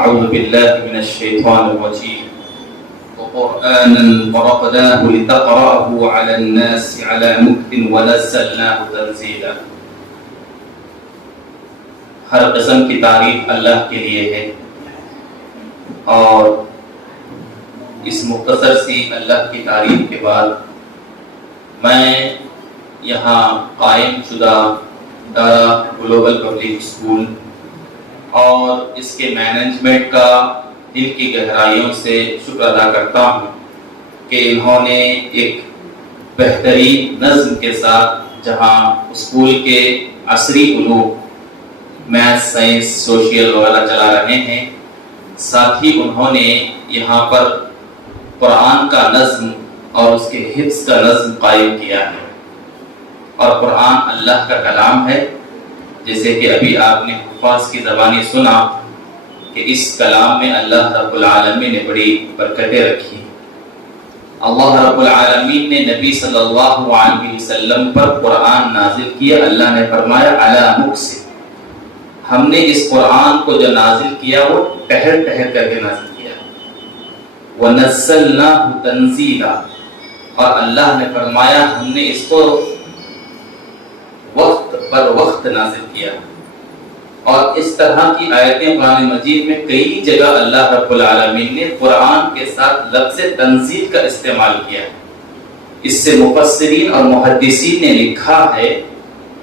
أعوذ بالله من الشيطان الرجيم وقرآنا فرقناه لتقرأه على الناس على مكث ونزلناه تنزيلا. ہر قسم کی تعریف اللہ کے لیے ہے، اور اس مختصر سی اللہ کی تعریف کے بعد میں یہاں قائم شدہ دارا گلوبل پبلک اسکول اور اس کے مینجمنٹ کا دل کی گہرائیوں سے شکر ادا کرتا ہوں کہ انہوں نے ایک بہترین نظم کے ساتھ جہاں اسکول کے عصری علوم میتھ، سائنس، سوشل وغیرہ چلا رہے ہیں، ساتھ ہی انہوں نے یہاں پر قرآن کا نظم اور اس کے حفظ کا نظم قائم کیا ہے. اور قرآن اللہ کا کلام ہے، جیسے کہ ابھی آپ نے حفاظ کی زبانی سنا کہ اس کلام میں اللہ رب العالمین نے بڑی برکتیں رکھی. اللہ رب العالمین نے نبی صلی اللہ علیہ وسلم پر قرآن نازل کیا. اللہ نے فرمایا علی مکث، ہم نے اس قرآن کو جو نازل کیا وہ ٹہر ٹہر کر کے نازل کیا. وَنَزَّلْنَاهُ تَنزِيلًا، اور اللہ نے فرمایا ہم نے اس کو وقت پر وقت نازل کیا. اور اس طرح کی آیتیں قرآن مجید میں کئی جگہ اللہ رب العالمین نے قرآن کے ساتھ لفظ تنزیل کا استعمال کیا. اس سے مفسرین اور محدثین نے لکھا ہے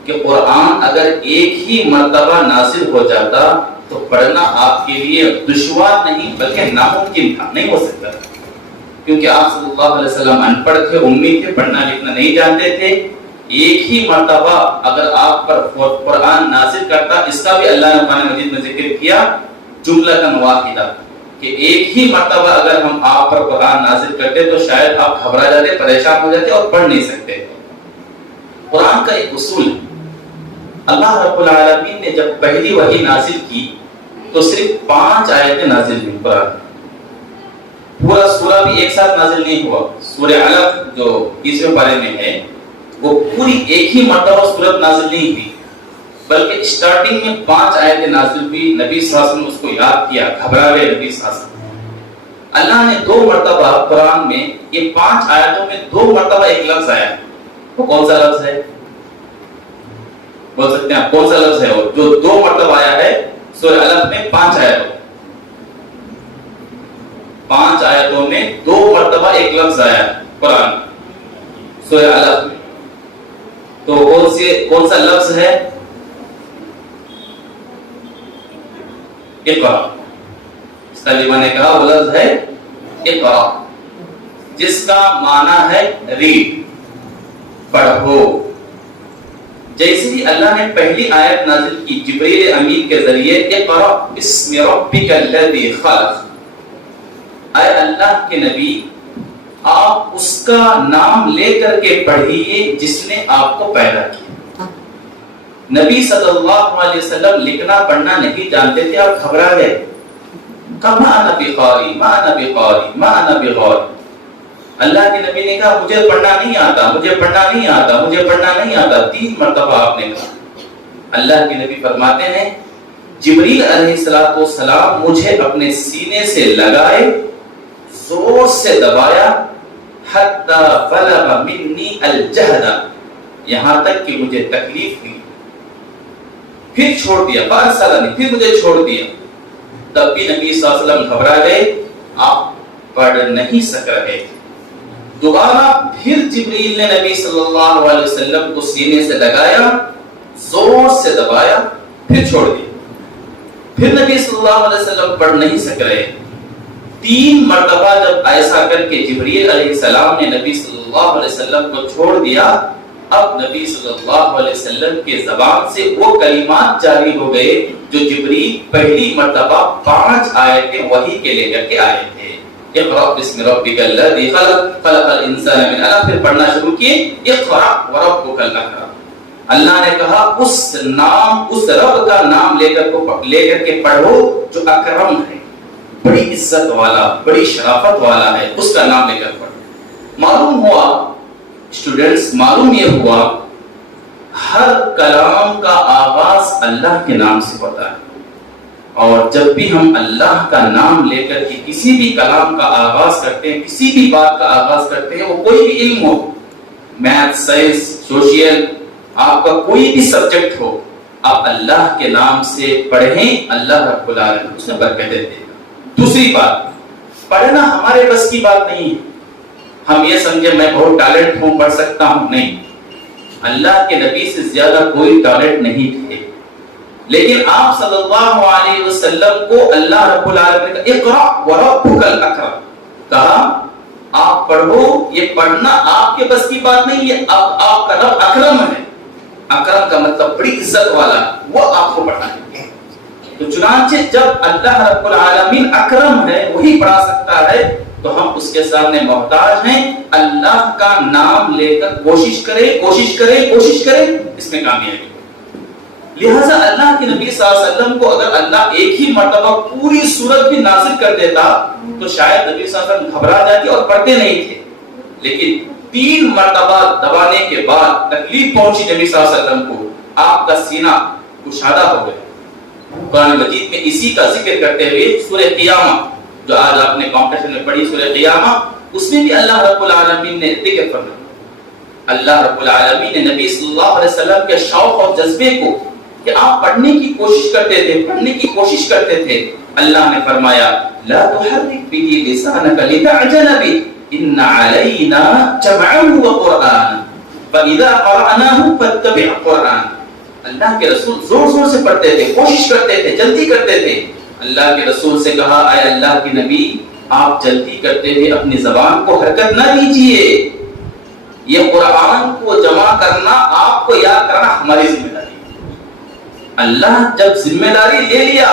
کہ قرآن اگر ایک ہی مرتبہ نازل ہو جاتا تو پڑھنا آپ کے لیے دشوار نہیں بلکہ ناممکن تھا، نہیں ہو سکتا، کیونکہ آپ صلی اللہ علیہ وسلم ان پڑھ تھے، امی تھے، پڑھنا لکھنا نہیں جانتے تھے. ایک ہی مرتبہ اگر آپ پر قرآن نازل کرتا، اس کا بھی اللہ نے قرآن مجید میں ذکر کیا جملۃ واحدہ، کہ ایک ہی مرتبہ اگر ہم آپ پر قرآن نازل کرتے تو شاید آپ گھبرا جاتے، پریشان ہو جاتے اور پڑھ نہیں سکتے. قرآن کا ایک اصول ہے، اللہ رب العالمین نے جب پہلی وحی نازل کی تو صرف 5 آیتیں نازل ہوئی. قرآن پورا سورہ بھی ایک ساتھ نازل نہیں ہوا. سورہ علق جو 30ویں پارے میں ہے وہ پوری ایک ہی مرتبہ سورت نازل نہیں ہوئی، بلکہ اسٹارٹنگ میں 5 آیتیں نازل ہوئی. نبی صلی اللہ علیہ وسلم اس کو یاد کیا، گھبرا گئے نبی صلی اللہ علیہ وسلم. اللہ نے 2 مرتبہ قرآن میں یہ 5 آیتوں میں 2 مرتبہ ایک لفظ آیا. وہ کون سا لفظ ہے؟ بول سکتے ہیں آپ کون سا لفظ ہے وہ جو 2 مرتبہ آیا ہے سورہ علق میں؟ 5 آیتوں 5 آیتوں میں 2 مرتبہ ایک لفظ آیا قرآن سورہ علق میں. تو کون سا لفظ ہے؟ اقرا. طالبہ نے کہا وہ لفظ ہے اقرا، جس کا معنی ہے ریڈ، پڑھو. جیسے ہی اللہ نے پہلی آیت نازل کی جبریل امین کے ذریعے، اقرا بسم ربک الذی خلق، اے اللہ کے نبی آپ اس کا نام لے کر کے پڑھیے جس نے آپ کو پیدا کیا. نبی صلی اللہ علیہ وسلم لکھنا پڑھنا نہیں جانتے تھے، آپ گھبرا گئے، کہا ما انا بقاری ما انا بقاری ما انا بقاری. اللہ کے نبی نے کہا مجھے پڑھنا نہیں آتا، مجھے پڑھنا نہیں آتا، مجھے پڑھنا نہیں آتا. 3 مرتبہ آپ نے کہا. اللہ کے نبی فرماتے ہیں جبریل علیہ السلام مجھے اپنے سینے سے لگائے، زور سے دبایا، حتی بلغ منی الجہد، یہاں تک کہ مجھے تکلیف ہوئی، پھر چھوڑ دیا. فارسلنی، پھر مجھے چھوڑ دیا. تب بھی نبی صلی اللہ علیہ وسلم گھبرا گئے، آپ پڑھ نہیں سک رہے. دوبارہ پھر جبریل نے نبی صلی اللہ علیہ وسلم کو سینے سے لگایا، زور سے دبایا، پھر چھوڑ دیا. پھر نبی صلی اللہ علیہ وسلم پڑھ نہیں سک رہے. 3 مرتبہ جب ایسا کر کے جبریل علیہ السلام نے نبی صلی اللہ علیہ وسلم کو چھوڑ دیا، اب نبی صلی اللہ علیہ وسلم کے زبان سے وہ کلمات جاری ہو گئے جو جبریل پہلی مرتبہ 5 آیتیں وحی کے لے کر کے آئے تھے. اقرأ بسم ربک الذی خلق خلق الانسان من علق. پھر پڑھنا شروع کیے اقرأ وربک الاکرم. اللہ نے کہا اس نام، اس رب کا نام لے کر کے پڑھو جو اکرم ہے، بڑی عزت والا، بڑی شرافت والا ہے، اس کا نام لے کر پڑھو. معلوم ہوا اسٹوڈنٹس، معلوم یہ ہوا ہر کلام کا آغاز اللہ کے نام سے ہوتا ہے اور جب بھی ہم اللہ کا نام لے کر کے کسی بھی کلام کا آغاز کرتے ہیں، کسی بھی بات کا آغاز کرتے ہیں، وہ کوئی بھی علم ہو، میتھ، سائنس، سوشل، آپ کا کوئی بھی سبجیکٹ ہو، آپ اللہ کے نام سے پڑھیں، اللہ رب العالمین اس میں برکت دے گا۔ دوسری بات، پڑھنا ہمارے بس کی بات نہیں ہے، ہم یہ سمجھے میں بہت ٹیلنٹ ہوں، پڑھ سکتا ہوں، نہیں، اللہ کے نبی سے زیادہ کوئی ٹیلنٹ نہیں تھے، لیکن آپ صلی اللہ علیہ وسلم کو اللہ رب العالمین کا اقرا وربک الاکرم کہا، آپ پڑھو، یہ پڑھنا آپ کے بس کی بات نہیں ہے، اب آپ کا رب اکرم ہے، اکرم کا مطلب بڑی عزت والا، وہ آپ کو پڑھنا ہے۔ تو چنانچہ جب اللہ رب العالمین اکرم ہے، وہی پڑھا سکتا ہے، تو ہم اس کے سامنے محتاج ہیں، اللہ کا نام لے کر کوشش کریں، کوشش کریں، کوشش کریں، اس میں کامیابی۔ لہذا اللہ کے نبی صلی اللہ علیہ وسلم کو اگر اللہ ایک ہی مرتبہ پوری سورت بھی نازل کر دیتا تو شاید نبی صلی اللہ علیہ وسلم گھبرا جاتے اور پڑھتے نہیں تھے، لیکن 3 مرتبہ دبانے کے بعد تکلیف پہنچی نبی صلی اللہ علیہ وسلم کو، آپ کا سینہ کشادہ ہو گیا۔ قرآن مجید میں اسی کا ذکر کرتے ہوئے سورہ قیامہ، جو آج آپ نے کمپٹیشن میں پڑھی سورہ قیامہ، اس میں بھی اللہ رب العالمین نے ذکر فرمایا، اللہ رب العالمین نے نبی صلی اللہ علیہ وسلم کے شوق اور جذبے کو کہ آپ پڑھنے کی کوشش کرتے تھے، پڑھنے کی کوشش کرتے تھے، اللہ نے فرمایا لا تحرک به لسانك لتعجل به ان علينا جمعه وقرآن فاذا قرأناه فاتبع قرآن۔ اللہ کے رسول زور زور سے پڑھتے تھے، کوشش کرتے تھے، جلدی کرتے تھے۔ اللہ کے رسول سے کہا، اے اللہ کے نبی، آپ جلدی کرتے ہوئے اپنی زبان کو حرکت نہ دیجیے، یہ قرآن کو جمع کرنا، آپ کو یاد کرنا ہماری ذمہ داری۔ اللہ جب ذمہ داری لے لیا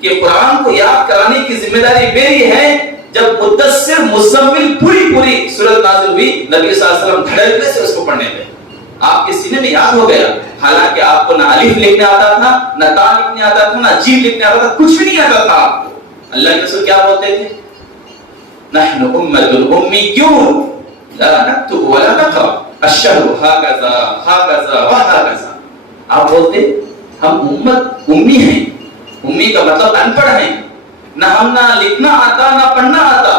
کہ قرآن کو یاد کرانے کی ذمہ داری میری ہے، جب مدثر مزمل پوری سورت نازل ہوئی، نبی صلی اللہ علیہ وسلم دھڑکنے سے اس کو پڑھنے لگے، آپ کے سینے میں یاد ہو گیا، حالانکہ آپ کو نہ الف لکھنے آتا تھا، نہ تا لکھنے آتا تھا، نہ جیم لکھنے آتا تھا، کچھ بھی نہیں آتا تھا آپ کو۔ اللہ کے رسول کیا بولتے تھے؟ نحن امة امیون لا نكتب ولا نقرأ الشهر هكذا هكذا وهكذا۔ آپ بولتے ہم امت امی ہیں، امی کا مطلب ان پڑھ ہیں، نہ ہم نہ لکھنا آتا نہ پڑھنا آتا،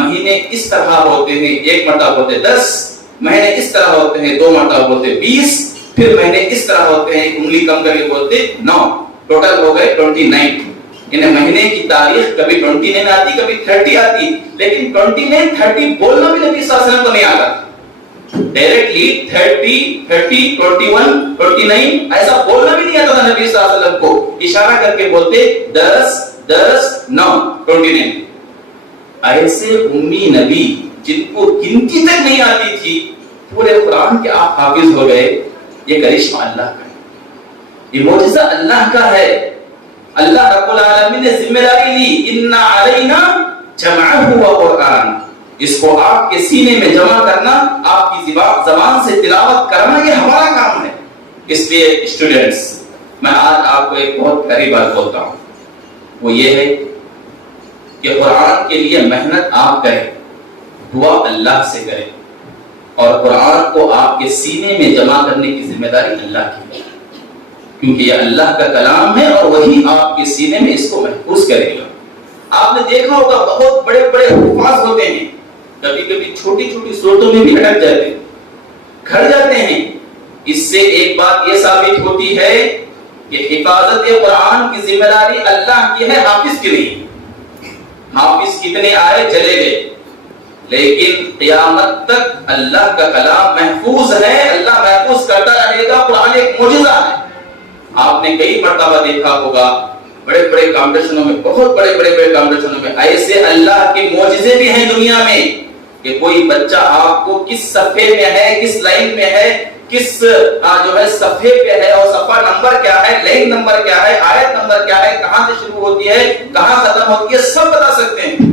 مہینے اس طرح ہوتے ہیں، 1 مرتبہ ہوتے 10 مہینے، اس طرح ہوتے ہیں 2 مرتبہ ہوتے 20، پھر مہینے اس طرح ہوتے ہیں، انگلی کم کر کے بولتے 9، ٹوٹل ہو گئے 29۔ انہیں مہینے کی تاریخ کبھی 29 آتی، کبھی 30 آتی، لیکن 29 30 بولنا بھی نبی صلی اللہ علیہ وسلم کو نہیں آتا، ڈائریکٹلی 30 30 21 29 ایسا بولنا بھی نہیں آتا تھا نبی صلی اللہ علیہ وسلم کو، اشارہ کر کے بولتے 10 10 9 29۔ ایسے امی نبی جن کو گنتی تک نہیں آتی تھی، پورے قرآن کے آپ حافظ ہو گئے، یہ کرشمہ اللہ کا ہے، یہ معجزہ اللہ کا ہے۔ اللہ رب العالمین نے ذمہ داری لی، ان علینا جمعہ وقرآن، اس کو آپ کے سینے میں جمع کرنا، آپ کی زبان سے تلاوت کرنا، یہ ہمارا کام ہے۔ اس لیے اسٹوڈنٹس، میں آج آپ کو ایک بہت پیاری بات بولتا ہوں، وہ یہ ہے کہ قرآن کے لیے محنت آپ کریں، دعا اللہ سے کریں، اور قرآن کو آپ کے سینے میں جمع کرنے کی ذمہ داری اللہ کی ہے، کیونکہ یہ اللہ کا کلام ہے اور وہی آپ کے سینے میں اس کو محفوظ کرے گا۔ آپ نے دیکھا ہوگا بہت بڑے بڑے حفاظ ہوتے ہیں، کبھی کبھی چھوٹی چھوٹی صورتوں میں بھی اٹک جاتے ہیں، کھڑ جاتے ہیں۔ اس سے ایک بات یہ ثابت ہوتی ہے کہ حفاظت قرآن کی ذمہ داری اللہ کی ہے، حافظ کی نہیں۔ حافظ کتنے آئے چلے گئے، لیکن قیامت تک اللہ کا کلام محفوظ ہے، اللہ محفوظ کرتا رہے گا۔ قرآن ایک معجزہ ہے۔ آپ نے کئی مرتبہ دیکھا ہوگا بڑے بڑے کمپٹیشنوں میں، بہت بڑے کمپٹیشنوں میں ایسے اللہ کے معجزے بھی ہیں دنیا میں کہ کوئی بچہ آپ کو کس صفحے میں ہے، کس لائن میں ہے، کس جو ہے صفحے پہ ہے، اور صفحہ نمبر کیا ہے، لائن نمبر کیا ہے، آیت نمبر کیا ہے، کہاں سے شروع ہوتی ہے، کہاں ختم ہوتی ہے، سب بتا سکتے ہیں۔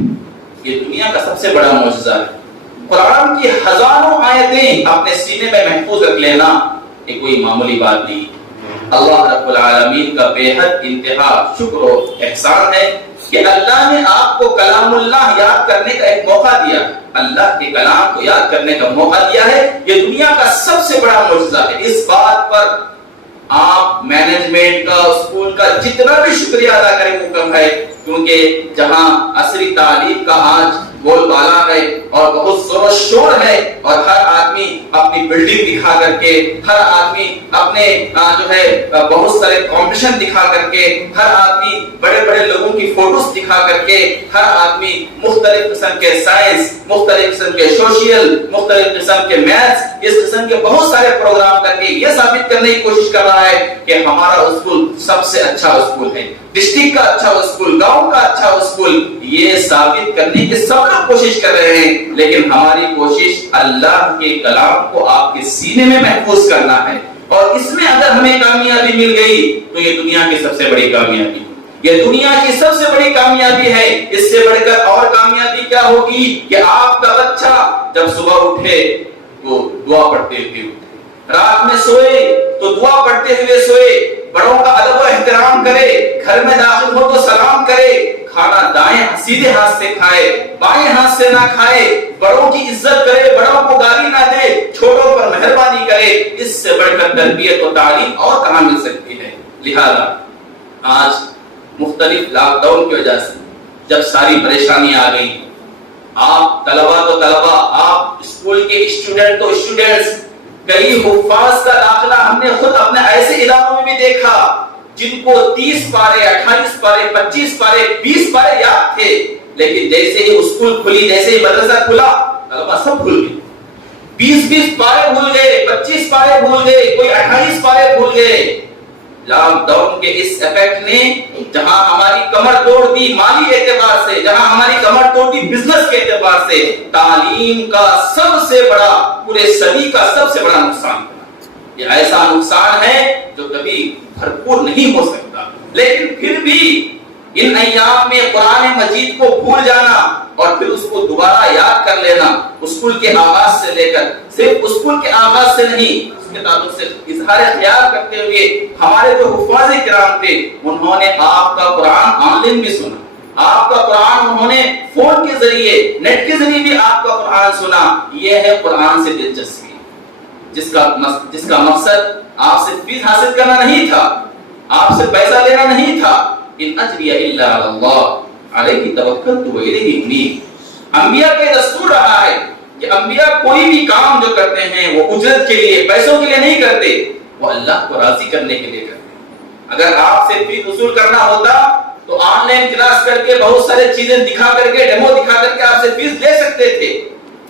یہ دنیا کا سب سے بڑا معجزہ ہے۔ قرآن کی ہزاروں آیتیں اپنے سینے میں محفوظ رکھ لینا یہ کوئی معمولی بات نہیں۔ اللہ رب العالمین کا بے حد انتہا شکر و احسان ہے کہ اللہ نے آپ کو کلام اللہ یاد کرنے کا ایک موقع دیا، اللہ کے کلام کو یاد کرنے کا موقع دیا ہے۔ یہ دنیا کا سب سے بڑا معجزہ ہے۔ اس بات پر آپ مینجمنٹ کا اسکول کا جتنا بھی شکریہ ادا کریں وہ کم ہے، کیونکہ جہاں عصری تعلیم کا آج بول بالا ہے اور بہت زور و شور ہے، اور ہر آدمی اپنی بلڈنگ دکھا کر کے، ہر آدمی اپنے جو ہے بہت سارے کمپٹیشن دکھا کر کے، ہر آدمی بڑے بڑے لوگوں کی فوٹوز دکھا کر کے، ہر آدمی مختلف قسم کے سائنس، مختلف قسم کے سوشل، مختلف قسم کے میتھس، اس قسم کے بہت سارے پروگرام کر کے یہ ثابت کرنے کی کوشش کر رہا ہے کہ ہمارا اسکول سب سے اچھا اسکول ہے، ڈسٹرکٹ کا اچھا اسکول، گاؤں کا اچھا اسکول، یہ ثابت کرنے کی سب لوگ کوشش کر رہے ہیں، لیکن ہماری کوشش اللہ کے کلام کو آپ کے سینے میں محفوظ کرنا ہے، اور اس میں اگر ہمیں کامیابی مل گئی تو یہ دنیا کی سب سے بڑی کامیابی، یہ دنیا کی سب سے بڑی کامیابی ہے۔ اس سے بڑھ کر اور کامیابی کیا ہوگی کہ آپ کا بچہ جب صبح اٹھے وہ دعا پڑھتے ہوئے اٹھے، رات میں سوئے تو دعا پڑھتے ہوئے سوئے، بڑوں کا ادب و احترام کرے، گھر میں داخل ہو تو سلام کرے، کھانا دائیں سیدھے ہاتھ سے کھائے، بائیں ہاتھ سے نہ کھائے، بڑوں کی عزت کرے، بڑوں کو گالی نہ دے، چھوٹوں پر مہربانی کرے، اس سے بڑھ کر تربیت و تعلیم اور کہاں مل سکتی ہے۔ لہذا آج مختلف لاک ڈاؤن کی وجہ سے جب ساری پریشانیاں آ گئی، آپ طلبا تو طلبا، آپ اسکول کے اسٹوڈنٹ تو اسٹوڈنٹس، کئی حفاظ کا داخلہ ہم نے خود اپنے ایسے اداروں میں بھی دیکھا جن کو 30 پارے، 28 پارے، 25 پارے، 20 پارے یاد تھے، لیکن جیسے ہی اسکول کھلی، جیسے ہی مدرسہ کھلا، طلبا سب بھول گئے، 20 پارے بھول گئے، 25 پارے بھول گئے، کوئی 28 پارے بھول گئے۔ لاک ڈاؤن کے اس ایفیکٹ نے جہاں ہماری کمر توڑ دی مالی اعتبار سے، جہاں ہماری کمر توڑ دی بزنس کے اعتبار سے، تعلیم کا سب سے بڑا، پورے صدی کا سب سے بڑا نقصان، یہ ایسا نقصان ہے جو کبھی بھرپور نہیں ہو سکتا۔ لیکن پھر بھی ان ایام میں قرآن مجید کو بھول جانا اور پھر اس کو دوبارہ یاد کر لینا، اسکول کے آغاز سے لے کر، صرف اسکول کے آغاز سے نہیں، اس کے تعلق سے اظہار خیال کرتے ہوئے ہمارے جو حفاظ کرام تھے انہوں نے آپ کا قرآن آن لائن بھی سنا، آپ کا قرآن انہوں نے فون کے ذریعے، نیٹ کے ذریعے بھی آپ کا قرآن سنا۔ یہ ہے قرآن سے دلچسپی، جس کا مقصد آپ سے فیس حاصل کرنا نہیں تھا، آپ سے پیسہ لینا نہیں تھا۔ ان اجریہ الا علی اللہ علیہ توکلت و الیہ انیب، انبیاء کا دستور رہا ہے کہ انبیاء کوئی بھی کام جو کرتے ہیں وہ اجرت کے لیے، پیسوں کے لیے نہیں کرتے، وہ اللہ کو راضی کرنے کے لیے کرتے ہیں۔ اگر آپ سے فیس وصول کرنا ہوتا تو آن لائن کلاس کر کے، بہت سارے چیزیں دکھا کر کے، ڈیمو دکھا کر کے آپ سے فیس لے سکتے تھے،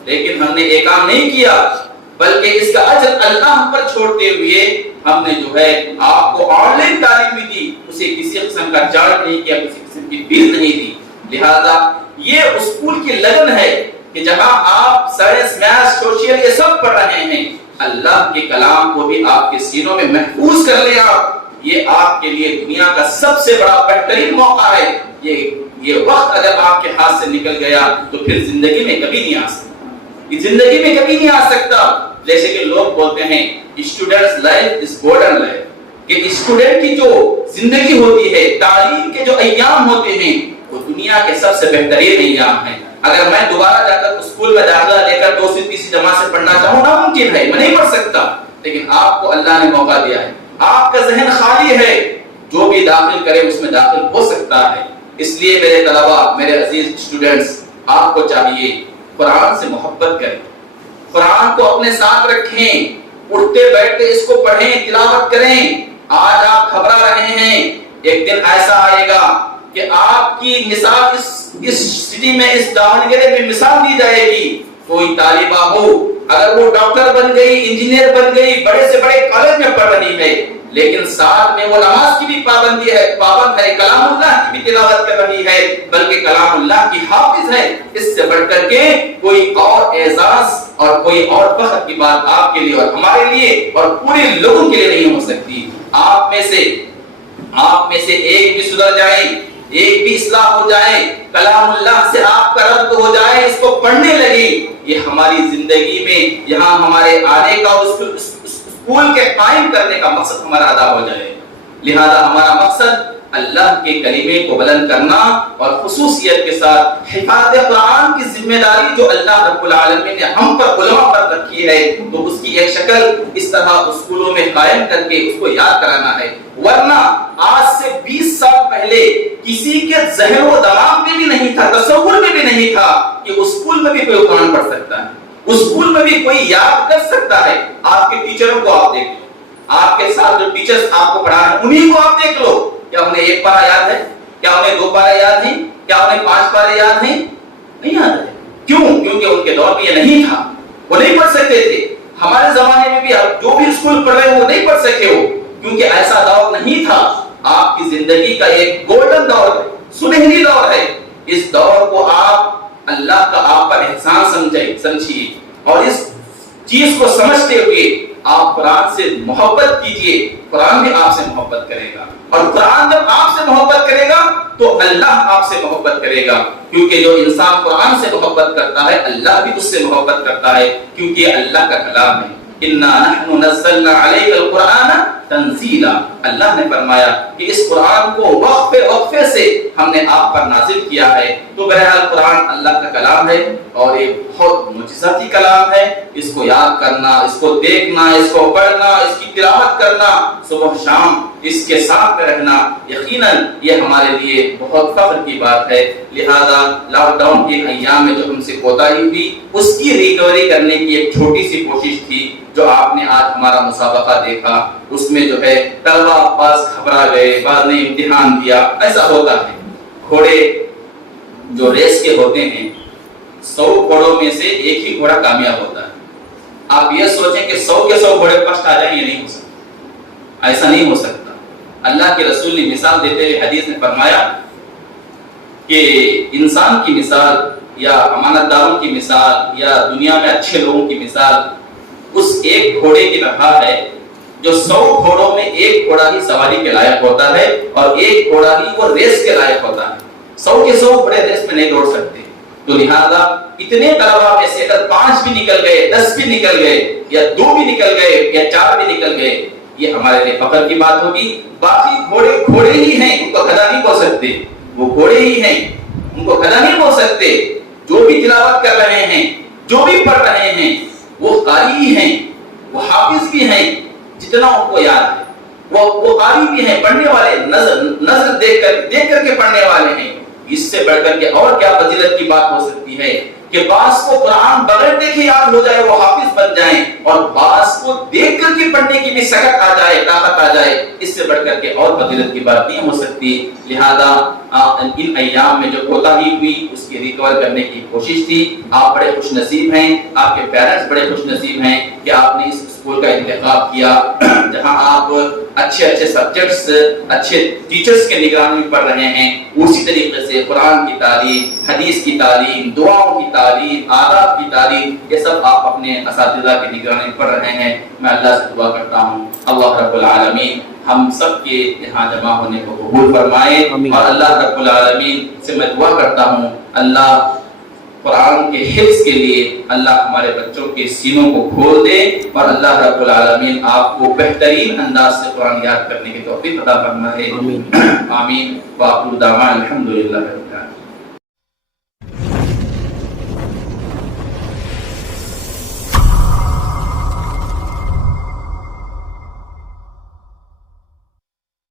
لیکن ہم نے یہ کام نہیں کیا، بلکہ اس کا اجر اللہ پر چھوڑتے ہوئے ہم نے جو ہے آپ کو آن لائن تعلیم بھی دی، اسے کسی قسم کا چارج نہیں کیا، کسی قسم کی فیس نہیں دی۔ لہذا یہ اسکول کی لگن ہے کہ جہاں آپ سائنس، میتھ، سوشل یہ سب پڑھ رہے ہیں، اللہ کے کلام کو بھی آپ کے سینوں میں محفوظ کر لیں آپ، یہ آپ کے لیے دنیا کا سب سے بڑا بہترین موقع ہے۔ یہ وقت اگر آپ کے ہاتھ سے نکل گیا تو پھر زندگی میں کبھی نہیں آ سکتا، یہ زندگی میں کبھی نہیں آ سکتا۔ جیسے کہ لوگ بولتے ہیں students life is golden life, کہ اسٹوڈنٹ کی جو زندگی ہوتی ہے، تعلیم کے جو ایام ہوتے ہیں وہ دنیا کے سب سے بہترین ایام ہیں۔ اگر میں دوبارہ جا کر اسکول میں داخلہ لے کر 2 سے 3 جماعت سے پڑھنا چاہوں ناممکن ہے، میں نہیں پڑھ سکتا، لیکن آپ کو اللہ نے موقع دیا ہے، آپ کا ذہن خالی ہے، جو بھی داخل کرے اس میں داخل ہو سکتا ہے۔ اس لیے میرے طلباء، میرے عزیز اسٹوڈنٹس، آپ کو چاہیے قرآن سے محبت کریں، قرآن کو اپنے ساتھ رکھیں، اٹھتے بیٹھتے اس کو پڑھیں، تلاوت کریں۔ آج آپ گھبرا رہے ہیں، ایک دن ایسا آئے گا کہ آپ کی مثال اس سٹی میں، اس داونگرے میں مثال دی جائے گی، کوئی طالبہ ہو، اگر وہ ڈاکٹر بن گئی، انجینئر بن گئی، بڑے سے بڑے کالج میں پڑھ رہی ہے، لیکن ساتھ میں وہ نماز کی بھی پابند ہے، کلام اللہ کی بھی تلاوت کر رہی ہے، بلکہ کلام اللہ کی حافظ ہے، اس سے بڑھ کر کے کوئی اور اعزاز اور کوئی اور فخر کی بات آپ کے لیے اور ہمارے لیے اور پورے لوگوں کے لیے نہیں ہو سکتی۔ آپ میں سے ایک بھی سدھر جائے، ایک بھی اصلاح ہو جائے، کلام اللہ سے آپ کا ربط ہو جائے، اس کو پڑھنے لگے، یہ ہماری زندگی میں یہاں ہمارے آنے کا، اسکول کے قائم کرنے کا مقصد ہمارا ادا ہو جائے۔ لہذا ہمارا مقصد اللہ کے کلمے کو بلند کرنا اور خصوصیت کے ساتھ حفاظت قرآن کی ذمہ داری جو اللہ رب العالمین نے ہم پر علماء پر رکھی ہے، تو اس کی ایک شکل اس طرح اسکولوں میں قائم کر کے اس کو یاد کرانا ہے۔ ورنہ آج سے 20 سال پہلے کسی کے ذہن و دماغ میں بھی نہیں تھا، تصور میں بھی نہیں تھا کہ اسکول میں بھی کوئی قرآن پڑھ سکتا ہے، اسکول میں بھی کوئی یاد کر سکتا ہے۔ آپ کے ٹیچروں کو آپ دیکھ لو، آپ کے ساتھ جو ٹیچرز آپ کو پڑھا رہے ہیں انہیں کو آپ دیکھ لو، کیا انہیں 1 پارہ یاد ہے؟ کیا انہیں 2 پارے یاد ہیں؟ کیا انہیں 5 پارے یاد ہیں؟ نہیں یاد ہے۔ کیوں؟ کیونکہ ان کے دور میں یہ نہیں تھا، وہ نہیں پڑھ سکتے تھے۔ ہمارے زمانے میں بھی جو بھی اسکول پڑھ رہے ہیں وہ نہیں پڑھ سکے ہو، کیونکہ ایسا دور نہیں تھا۔ آپ کی زندگی کا ایک گولڈن دور ہے، سنہری دور ہے۔ اس دور کو آپ اللہ کا آپ پر احسان سمجھیے اور اس چیز کو سمجھتے ہوئے آپ قرآن سے محبت کیجئے، قرآن بھی آپ سے محبت کرے گا، اور قرآن جب آپ سے محبت کرے گا تو اللہ آپ سے محبت کرے گا، کیونکہ جو انسان قرآن سے محبت کرتا ہے اللہ بھی اس سے محبت کرتا ہے، کیونکہ یہ اللہ کا کلام ہے۔ اِنَّا نَحْنُ نَزَّلْنَا عَلَيْكَ الْقُرْآنَ تَنزِيلًا، اللہ نے فرمایا کہ اس قرآن کو وقفے سے ہم نے آپ پر نازل کیا ہے۔ تو بہرحال قرآن اللہ کا کلام ہے اور یہ بہت معجزاتی کلام ہے۔ اس کو یاد کرنا، اس کو دیکھنا، اس کو پڑھنا، اس کی تلاوت کرنا، صبح شام اس کے ساتھ رہنا، یقیناً یہ ہمارے لیے بہت فخر کی بات ہے۔ لہذا لاک ڈاؤن کے ایام میں جو ہم سے کوتاہی ہوئی اس کی ریکوری کرنے کی ایک چھوٹی سی کوشش تھی، جو آپ نے آج ہمارا مسابقہ دیکھا، اس میں جو ہے طلبہ بعض گھبرا گئے، بعض نے امتحان دیا، ایسا ہوتا ہے۔ گھوڑے جو ریس کے ہوتے ہیں 100 گھوڑوں میں سے ایک ہی گھوڑا کامیاب ہوتا ہے۔ آپ یہ سوچیں کہ 100 کے 100 گھوڑے فرسٹ آ جائیں، یہ نہیں ہو سکتا، ایسا نہیں ہو سکتا۔ اللہ کے رسول نے مثال دیتے ہوئے حدیث میں فرمایا کہ انسان کی مثال یا امانت داروں کی مثال یا دنیا میں اچھے لوگوں کی مثال اس ایک گھوڑے کی طرح ہے جو 100 گھوڑوں میں ایک گھوڑا ہی سواری کے لائق ہوتا ہے اور ایک گھوڑا ہی وہ ریس کے لائق ہوتا ہے۔ 100 کے 100 گھوڑے ریس میں نہیں دوڑ سکتے، تو لہذا اتنے طلبہ میں سے اگر 5 بھی نکل گئے، 10 بھی نکل گئے، یا 2 بھی نکل گئے، یا 4 بھی نکل گئے، یہ ہمارے لیے فخر کی بات ہوگی۔ باقی گھوڑے ہی ہیں، ان کو گدھا نہیں بول سکتے، وہ گھوڑے ہی ہیں، ان کو گدھا نہیں بول سکتے۔ جو بھی تلاوت کر رہے ہیں، جو بھی پڑھ رہے ہیں، وہ قاری ہی ہیں، وہ حافظ بھی ہیں، جتنا ان کو یاد ہے، وہ قاری بھی ہیں، پڑھنے والے، نظر دیکھ کر کے پڑھنے والے ہیں۔ اس سے بڑھ کر کے اور کیا فضیلت کی بات ہو سکتی ہے کہ بعض کو قرآن بغیر دیکھے یاد ہو جائے، وہ حافظ بن جائیں، اور بعض کو دیکھ کر کے پڑھنے کی بھی سکت آ جائے، طاقت آ جائے۔ اس سے بڑھ کر کے اور فضیلت کی بات نہیں ہو سکتی۔ لہذا ان ایام میں جو کوتاہی ہوئی اس کی ریکور کرنے کی کوشش تھی۔ آپ بڑے خوش نصیب ہیں، آپ کے پیرنٹس بڑے خوش نصیب ہیں کہ آپ نے اس اسکول کا انتخاب کیا جہاں آپ اچھے سبجیکٹس، اچھے ٹیچرز کے نگرانی میں پڑھ رہے ہیں۔ اسی طریقے سے قرآن کی تعلیم، حدیث کی تعلیم، دعاؤں کی تعلیم، آداب کی تعلیم، یہ سب آپ اپنے اساتذہ کی نگرانی میں پڑھ رہے ہیں۔ میں اللہ سے دعا کرتا ہوں اللہ رب العالمین ہم سب کے یہاں جمع ہونے کو قبول فرمائے، اور اللہ رب العالمین سے میں دعا کرتا ہوں اللہ قرآن کے حفظ کے لیے اللہ ہمارے بچوں کے سینوں کو کھول دے، اور اللہ رب العالمین آپ کو بہترین انداز سے قرآن یاد کرنے کی توفیق عطا فرمائے۔ آمین۔ وآخر دعوانا الحمدللہ رب العالمین۔